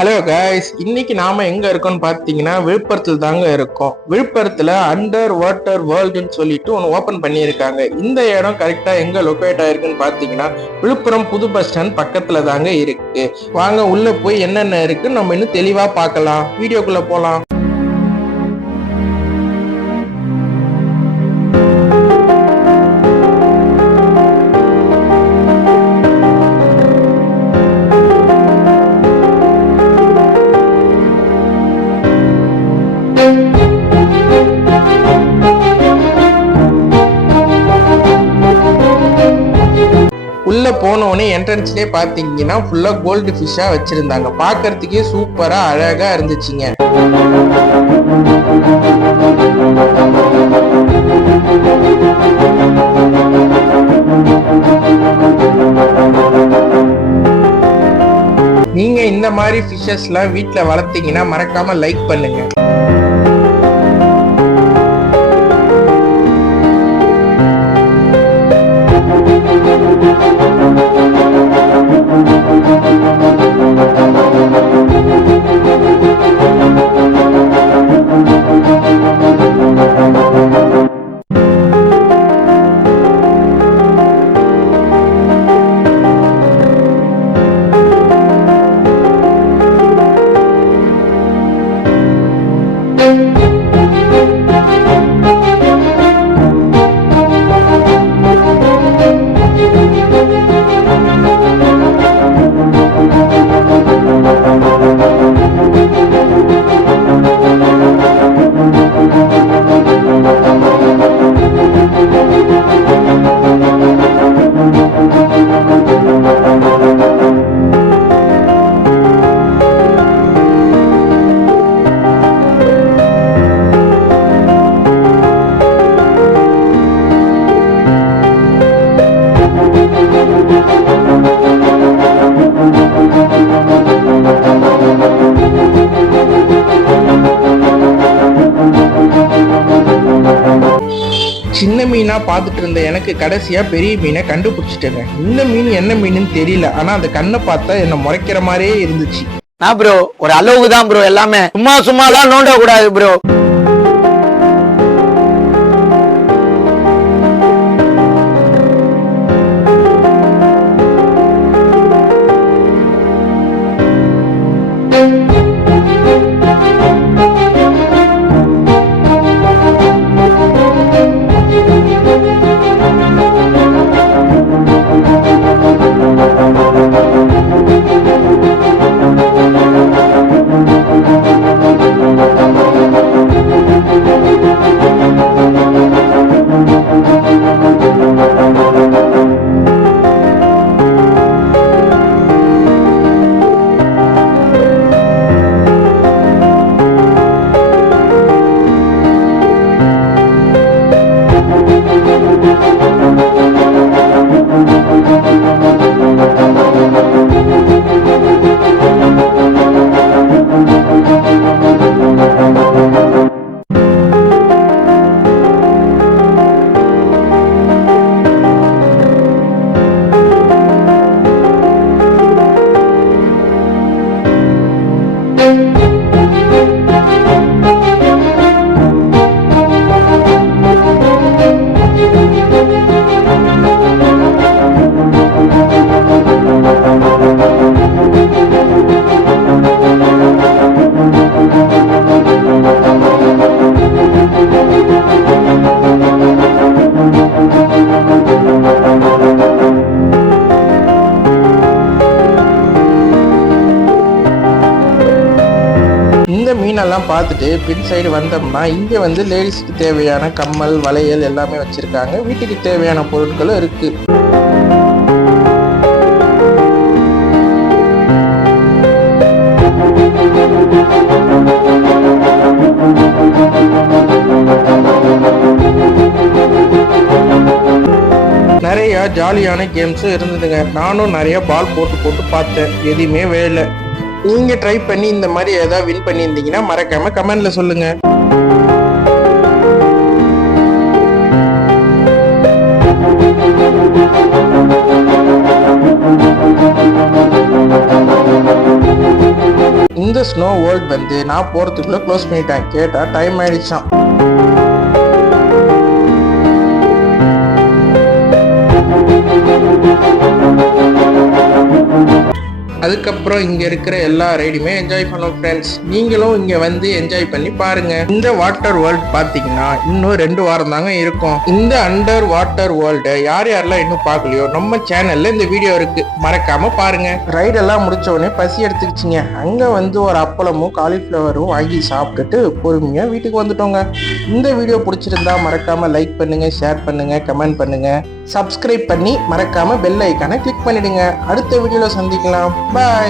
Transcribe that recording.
Hello guys, இன்னைக்கு நாம எங்க இருக்கோம்னு பாத்தீங்கன்னா விழுப்புரத்துல தாங்க இருக்கோம். விழுப்புரத்துல அண்டர் வாட்டர் வேர்ல்டுன்னு சொல்லிட்டு ஒன்று ஓபன் பண்ணியிருக்காங்க. இந்த இடம் கரெக்டா எங்க லொக்கேட் ஆயிருக்குன்னு பாத்தீங்கன்னா விழுப்புரம் புது பஸ் ஸ்டாண்ட் பக்கத்துல தாங்க இருக்கு. வாங்க உள்ள போய் என்னென்ன இருக்குன்னு நம்ம இன்னும் தெளிவா பார்க்கலாம். வீடியோக்குள்ள போலாம். உள்ள போனோடனே என்ட்ரன்ஸ்லயே பாத்தீங்கன்னா ஃபுல்லா கோல்டு ஃபிஷ்ஷா வச்சிருந்தாங்க. பாக்குறதுக்கே சூப்பரா அழகா இருந்துச்சுங்க. நீங்க இந்த மாதிரி ஃபிஷ்ஷஸ் எல்லாம் வீட்டுல வளர்த்தீங்கன்னா மறக்காம லைக் பண்ணுங்க. சின்ன மீனா பார்த்துட்டு இருந்த எனக்கு கடைசியா பெரிய மீனை கண்டுபிடிச்சிட்டேங்க. இந்த மீன் என்ன மீனுன்னு தெரியல, ஆனா அந்த கண்ணை பார்த்தா என்ன முறைக்கிற மாதிரியே இருந்துச்சு. நான் ப்ரோ ஒரு அளவுக்கு தான் ப்ரோ, எல்லாமே சும்மாலாம் நோண்ட கூடாது ப்ரோ. இந்த மீனெல்லாம் பார்த்துட்டு பின் சைடு வந்தோம்னா இங்கே வந்து லேடிஸ்க்கு தேவையான கம்மல் வளையல் எல்லாமே வச்சிருக்காங்க. வீட்டுக்கு தேவையான பொருட்களும் இருக்கு. நிறைய ஜாலியான கேம்ஸும் இருந்ததுங்க. நானும் நிறைய பால் போட்டு பார்த்தேன், எதுவுமே வேலை. நீங்க ட்ரை பண்ணி இந்த மாதிரி ஏதாவது வின் பண்ணியிருந்தீங்கன்னா மறக்காம கமெண்ட்ல சொல்லுங்க. இந்த ஸ்னோ வேர்ல்ட் வந்து நான் போறதுக்குள்ள க்ளோஸ் பண்ணிட்டேன். கேட்டா டைம் ஆயிடுச்சான். அதுக்கப்புறம் இங்க இருக்கிற எல்லா ரைடுமே என்ஜாய் பண்ணோம் ஃப்ரெண்ட்ஸ். நீங்களும் இங்க வந்து என்ஜாய் பண்ணி பாருங்க. இந்த வாட்டர் வேர்ல்ட் பாத்தீங்கன்னா இன்னும் 2 வாரம் தாங்க இருக்கும். இந்த அண்டர் வாட்டர் வேர்ல்ட யாரெல்லாம் இன்னும் பார்க்கலையோ நம்ம சேனல்ல இந்த வீடியோ இருக்கு, மறக்காம பாருங்க. ரைடெல்லாம் முடிச்ச உடனே பசி எடுத்துக்கிச்சிங்க. அங்க வந்து ஒரு அப்பளமும் காலிஃப்ளவரும் வாங்கி சாப்பிட்டுட்டு பொறுமையா வீட்டுக்கு வந்துட்டோங்க. இந்த வீடியோ பிடிச்சிருந்தா மறக்காம லைக் பண்ணுங்க, ஷேர் பண்ணுங்க, கமெண்ட் பண்ணுங்க, சப்ஸ்கிரைப் பண்ணி மறக்காம பெல் ஐக்கானை கிளிக் பண்ணிடுங்க. அடுத்த வீடியோல சந்திக்கலாம். பாய்.